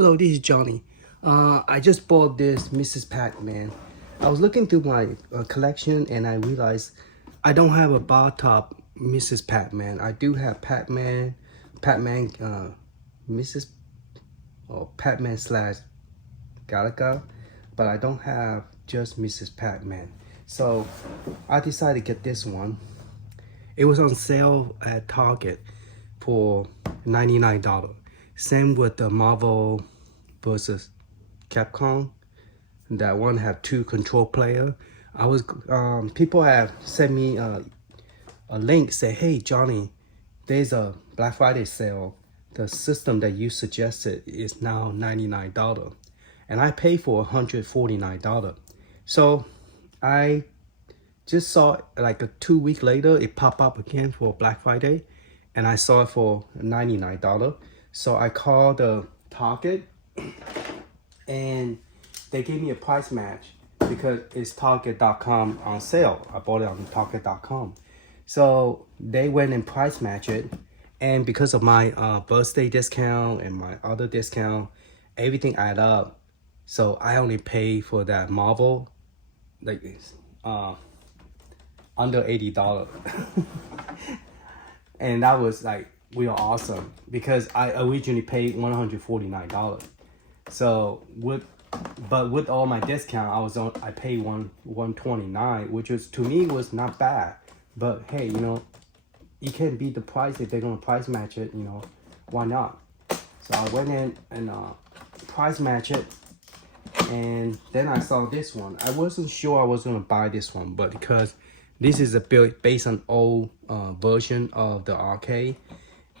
Hello, this is Johnny. I just bought this Mrs. Pac-Man. I was looking through my collection and I realized I don't have a bar top Mrs. Pac-Man. I do have Pac-Man, Mrs. or Pac-Man slash Galaga, but I don't have just Mrs. Pac-Man. So I decided to get this one. It was on sale at Target for $99. Same with the Marvel versus Capcom. That one have two control player. I was people have sent me a link, say, hey Johnny, there's a Black Friday sale. The system that you suggested is now $99, and I paid for $149. So I just saw it like 2 weeks later, it popped up again for Black Friday, and I saw it for $99. So I called the Target, and they gave me a price match because it's Target.com on sale. I bought it on Target.com. So they went and price matched it, and because of my birthday discount and my other discount, everything add up. So I only pay for that Marvel like under $80. And that was like real awesome because I originally paid $149. So with all my discount, I paid $129, which was, to me, was not bad. But hey, you can't beat the price. If they're gonna price match it, why not? So I went in and price match it, and then I saw this one. I wasn't sure I was gonna buy this one, but because this is a build based on old version of the arcade,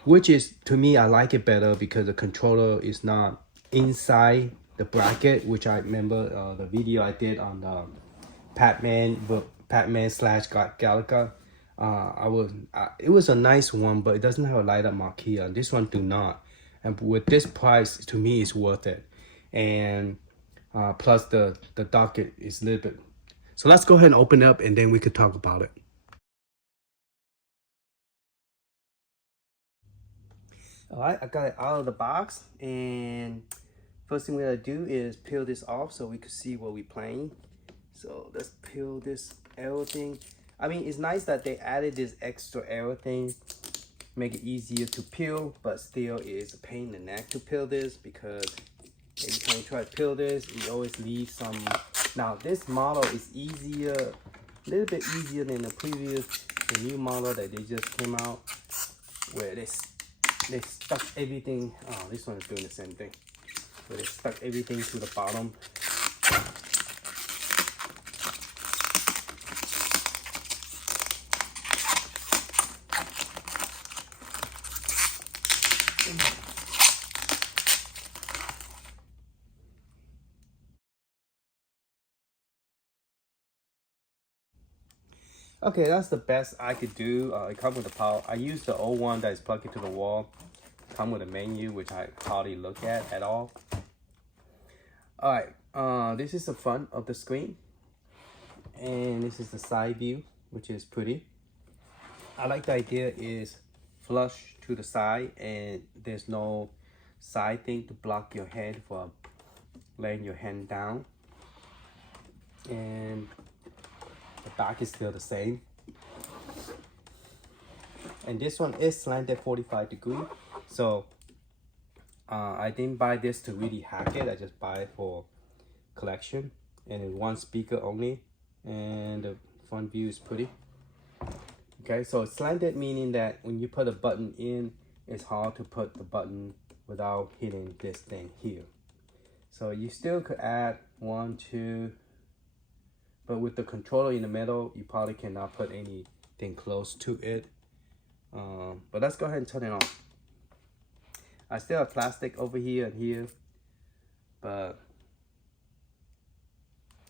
which is, to me, I like it better because the controller is not inside the bracket, which I remember the video I did on the Pac-Man slash Galaga. It was a nice one, but it doesn't have a light up marquee. This one do not, and with this price, to me, it's worth it. And plus the docket is a little bit. So let's go ahead and open it up, and then we could talk about it. All right, I got it out of the box, and first thing we're gonna do is peel this off so we can see what we're playing. So let's peel this arrow thing. I mean, it's nice that they added this extra arrow thing, make it easier to peel, but still it's a pain in the neck to peel this because every time you try to peel this, you always leave some. Now this model is easier, a little bit easier than the new model that they just came out, where they stuck everything. Oh, this one is doing the same thing, where they stuck everything to the bottom. Okay, that's the best I could do. It comes with the power. I used the old one that is plugged into the wall. Come with a menu, which I hardly look at all. All right, this is the front of the screen, and this is the side view, which is pretty. I like the idea is flush to the side, and there's no side thing to block your head for laying your hand down. And the back is still the same. And this one is slanted 45 degrees. So I didn't buy this to really hack it. I just buy it for collection. And it's one speaker only. And the front view is pretty. Okay, so it's slanted, meaning that when you put a button in, it's hard to put the button without hitting this thing here. So you still could add 1, 2, but with the controller in the middle, you probably cannot put anything close to it. But let's go ahead and turn it on. I still have plastic over here and here, but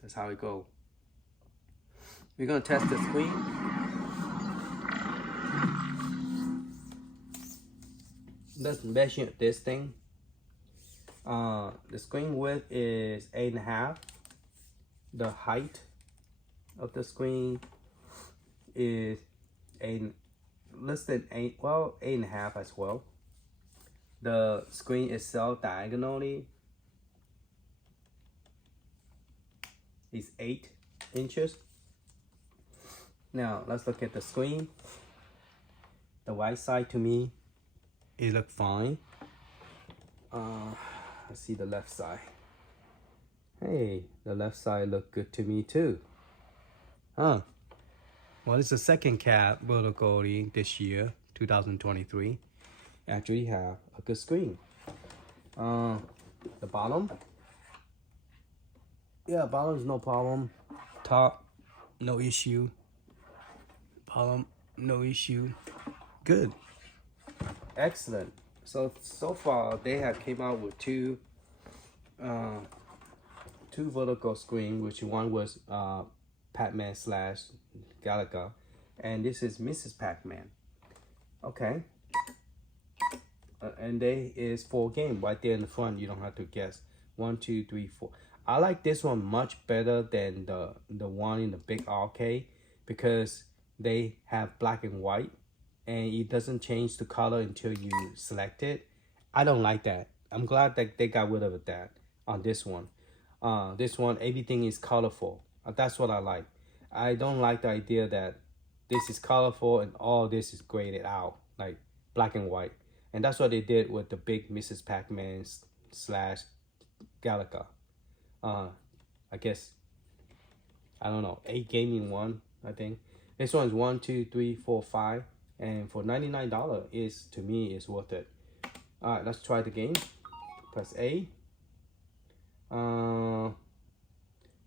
that's how it goes. We're gonna test the screen. Let's measure this thing. The screen width is 8.5. The height of the screen is less than 8.5 as well. The screen itself diagonally is 8 inches. Now let's look at the screen. The right side to me, it look fine. Let's see the left side. Hey, the left side look good to me too. Huh. Well, it's the second cab vertically this year, 2023. Actually have a good screen. The bottom. Yeah, bottom is no problem. Top, no issue. Bottom, no issue. Good. Excellent. So far they have came out with two vertical screen, which one was Pac-Man / Galaga, and this is Mrs. Pac-Man. Okay. And there is 4 games right there in the front. You don't have to guess. 1, 2, 3, 4. I like this one much better than the one in the big arcade because they have black and white and it doesn't change the color until you select it. I don't like that. I'm glad that they got rid of that on this one. This one, everything is colorful. That's what I like. I don't like the idea that this is colorful and all this is graded out, like black and white. And that's what they did with the big Mrs. Pac-Man / Galaga. I guess, I don't know, 8 games in one, I think. This one is 1, 2, 3, 4, 5. And for $99 is, to me, is worth it. All right, let's try the game. Press A.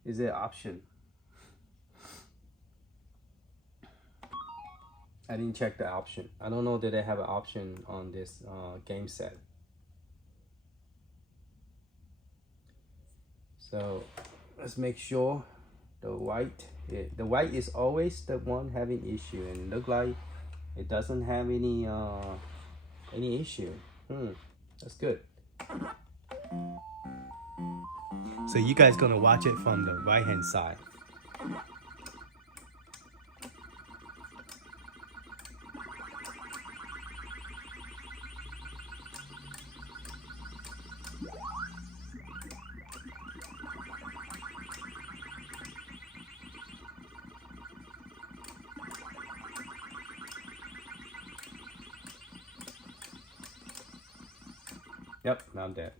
Is there an option? I didn't check the option. I don't know that they have an option on this game set. So let's make sure the white is always the one having issue, and look like it doesn't have any issue. That's good. So you guys gonna watch it from the right hand side. Yep, now I'm dead.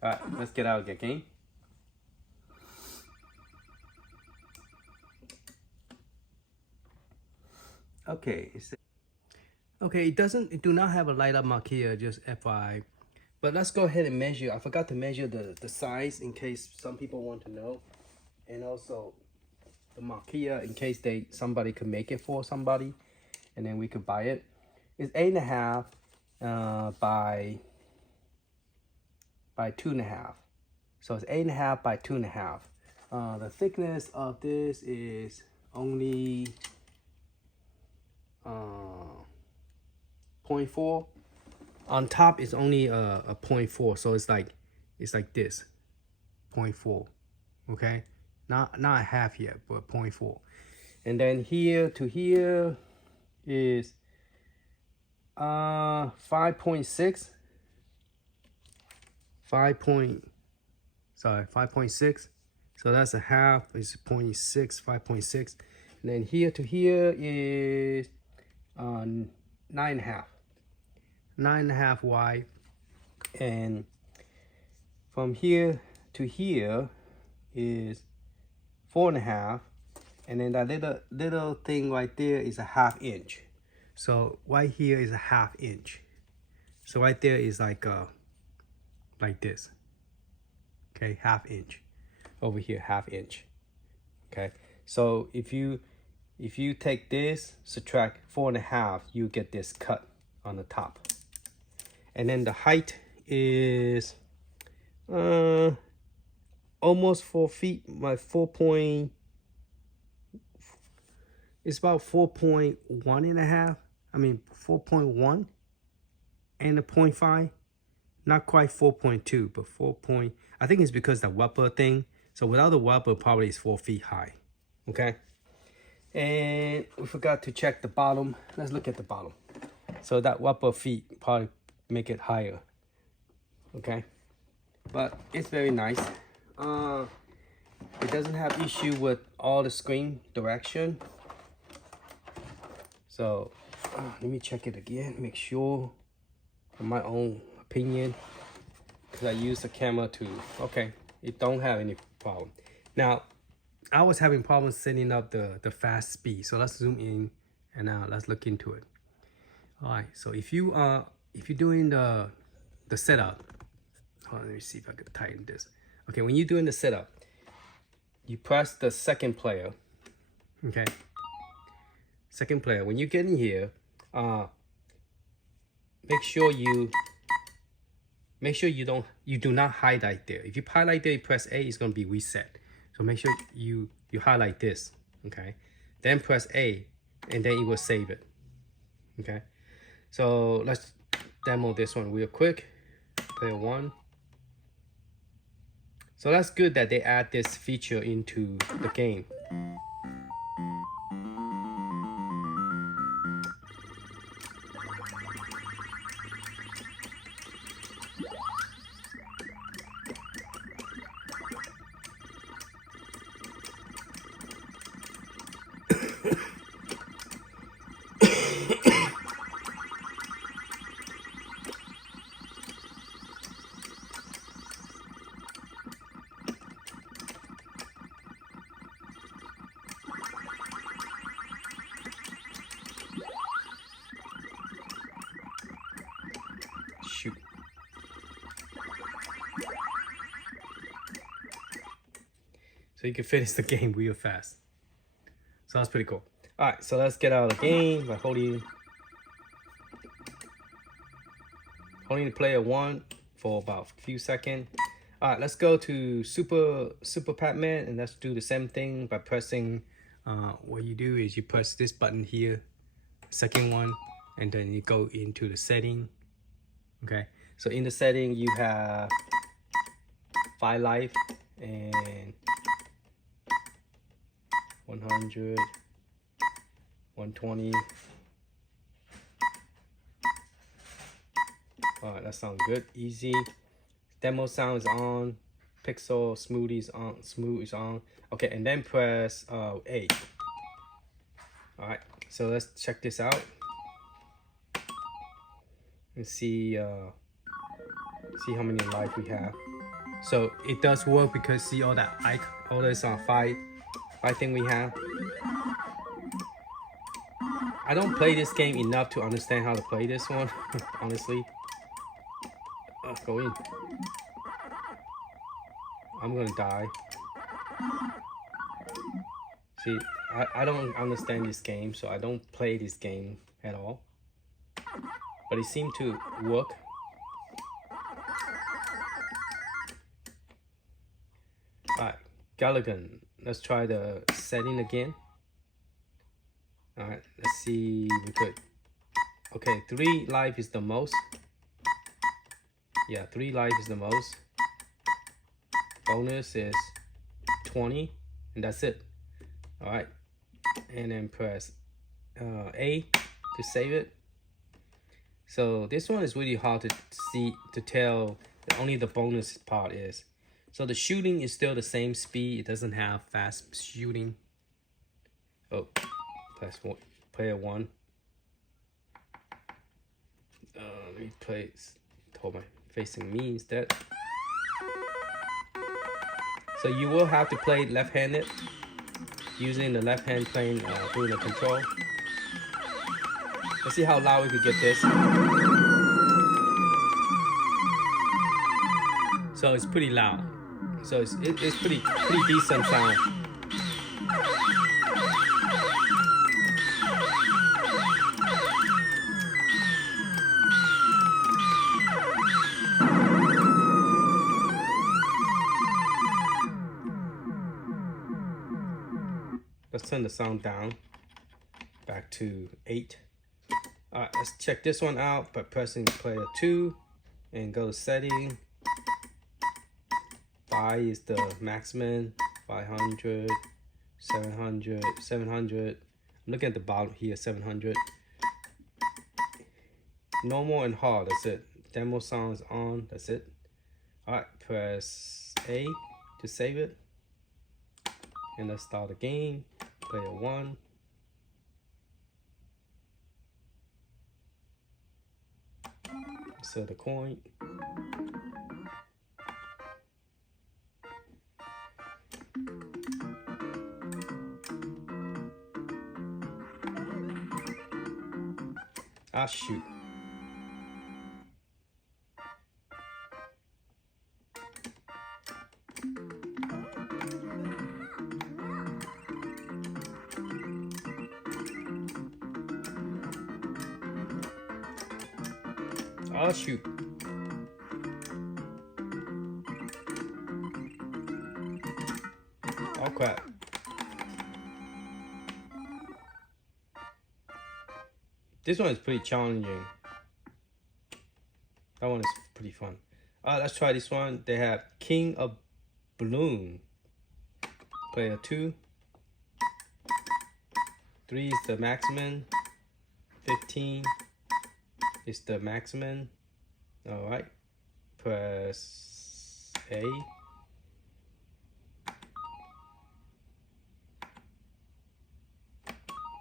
Alright, let's get out of the game. Okay, it do not have a light up mark here, just FYI. But let's go ahead and measure. I forgot to measure the size in case some people want to know. And also the mark here in case somebody could make it for somebody and then we could buy it. It's 8.5 by 2.5. So it's 8.5 by 2.5. The thickness of this is only 0.4. On top is only a 0.4, so it's like this, 0.4. Okay, not a half yet, but 0.4. And then here to here is 5.6. 5.6. So that's a half. It's 0.6, 5.6. And then here to here is 9.5. 9.5 wide. And from here to here is 4.5. And then that little thing right there is a 1/2 inch. So right here is a 1/2 inch. So right there is like this. Okay, 1/2 inch. Over here, 1/2 inch. Okay, so if you take this, subtract 4.5, you get this cut on the top. And then the height is almost 4 feet, like 4. It's about 4.1 I mean 4.1 and a 0.5. Not quite 4.2, but 4. I think it's because the rubber thing. So without the rubber, probably it's 4 feet high. Okay. And we forgot to check the bottom. Let's look at the bottom. So that rubber feet probably make it higher. Okay. But it's very nice. It doesn't have issue with all the screen direction. So let me check it again, make sure for my own opinion, because I use the camera to, okay, it don't have any problem. Now, I was having problems setting up the fast speed. So let's zoom in and now let's look into it. All right, so if you're doing the setup, hold on, let me see if I could tighten this. Okay, when you're doing the setup, you press the second player, okay? Second player, when you get in here, make sure you do not highlight there. If you highlight there, you press A, it's gonna be reset. So make sure you highlight this, okay? Then press A, and then it will save it, okay? So let's demo this one real quick. Player 1. So that's good that they add this feature into the game. Shoot. So you can finish the game real fast. So that's pretty cool. All right, so let's get out of the game by holding the player 1 for about a few seconds. All right, let's go to Super Pac-Man, and let's do the same thing by pressing. What you do is you press this button here, second one, and then you go into the setting. Okay, so in the setting you have 5 life and 100, 120. All right, that sounds good. Easy. Demo sound is on. Pixel smooth is on. Smooth is on. Okay, and then press A. All right, so let's check this out and see how many life we have. So it does work because see all that all those five thing we have. I don't play this game enough to understand how to play this one, honestly. Oh, go in. I'm gonna die. See, I don't understand this game, so I don't play this game at all. But it seemed to work. Alright, Gallagher. Let's try the setting again. Alright, let's see if we could. Okay, 3 life is the most. Yeah, 3 life is the most. Bonus is 20, and that's it. Alright, and then press A to save it. So this one is really hard to tell. Only the bonus part is. So the shooting is still the same speed. It doesn't have fast shooting. Oh, press player 1. Let me play. Hold my facing me instead. So you will have to play left-handed, using the left hand playing doing the control. Let's see how loud we could get this. So it's pretty loud. So it's pretty decent sound. Let's turn the sound down back to 8. All right, let's check this one out by pressing player 2 and go to setting. 5 is the maximum. 500, 700, 700. I'm looking at the bottom here, 700. Normal and hard, that's it. Demo sound is on, that's it. All right, press A to save it. And let's start the game. Player 1. Insert the coin. Ah, shoot. Oh shoot. Oh crap. This one is pretty challenging. That one is pretty fun. Let's try this one. They have King of Balloon. Player 2. 3 is the maximum. 15 is the maximum. Alright. Press A.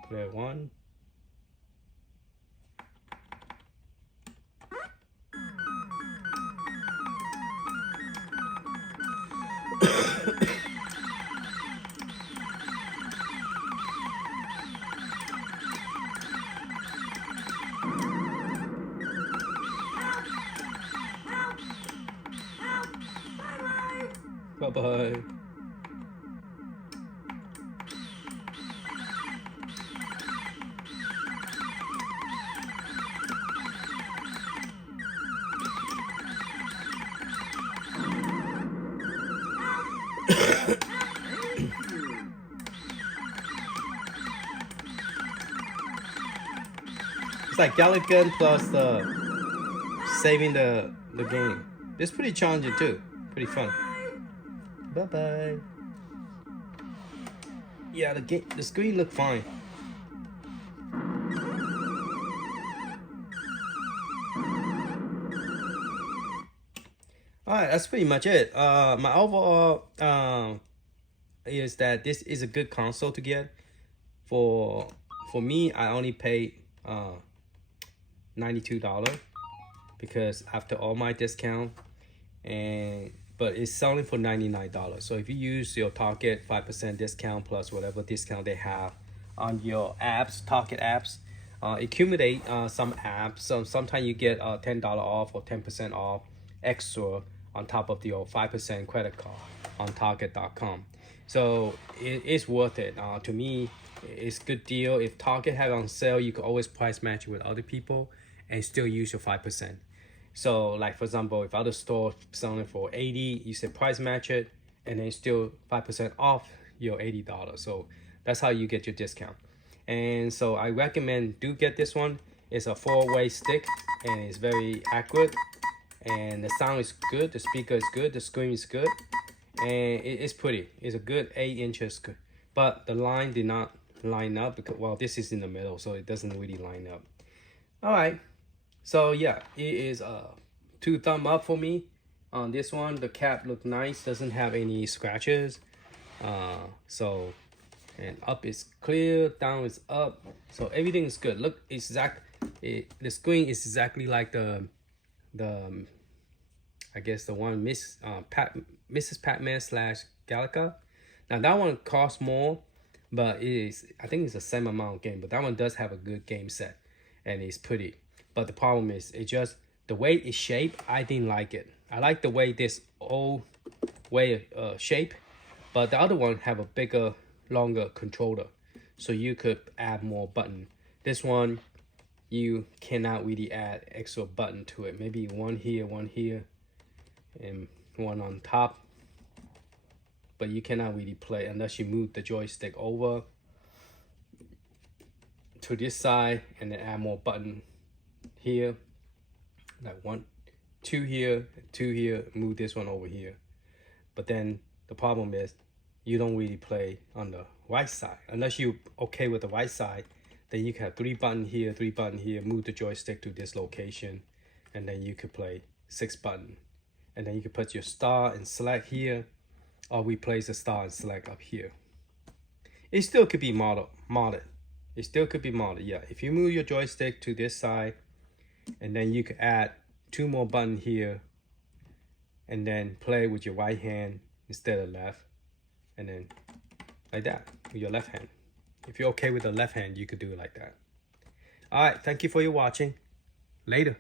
Player 1. Bye-bye. It's like Galaga plus saving the game. It's pretty challenging too. Pretty fun. Bye bye. Yeah, the screen looked fine. Alright, that's pretty much it. My overall is that this is a good console to get. For me, I only paid $92 because after all my discount, but it's selling for $99. So if you use your Target 5% discount plus whatever discount they have on your apps, Target apps, accumulate some apps. So sometimes you get $10 off or 10% off extra on top of your 5% credit card on Target.com. So it's worth it. To me, it's a good deal. If Target have on sale, you can always price match with other people and still use your 5%. So like for example, if other store selling for $80, you say price match it and then still 5% off your $80. So that's how you get your discount. And so I recommend do get this one. It's a 4-way stick and it's very accurate and the sound is good, the speaker is good, the screen is good, and it's pretty. It's a good 8 inches, but the line did not line up because, well, this is in the middle, so it doesn't really line up. All right, so yeah, it is 2 thumbs up for me on this one. The cap look nice, doesn't have any scratches. So and up is clear, down is up, so everything is good. Look, the screen is exactly like the I guess the one Mrs. Pac-Man / Galaga. Now that one costs more, but I think it's the same amount of game, but that one does have a good game set and it's pretty. But the problem is it just the way it's shaped, I didn't like it. I like the way this old way shape, but the other one have a bigger, longer controller, so you could add more button. This one you cannot really add extra button to it. Maybe one here, and one on top, but you cannot really play unless you move the joystick over to this side and then add more button here, like 1, 2 here, 2 here, move this one over here. But then the problem is you don't really play on the right side unless you're okay with the right side. Then you can have 3 buttons here, 3 buttons here, move the joystick to this location, and then you could play 6 buttons. And then you can put your star and select here, or replace the star and select up here. It still could be modded. It still could be modded, yeah. If you move your joystick to this side, and then you could add 2 more buttons here, and then play with your right hand instead of left, and then like that with your left hand. If you're okay with the left hand, you could do it like that. All right, thank you for your watching. Later.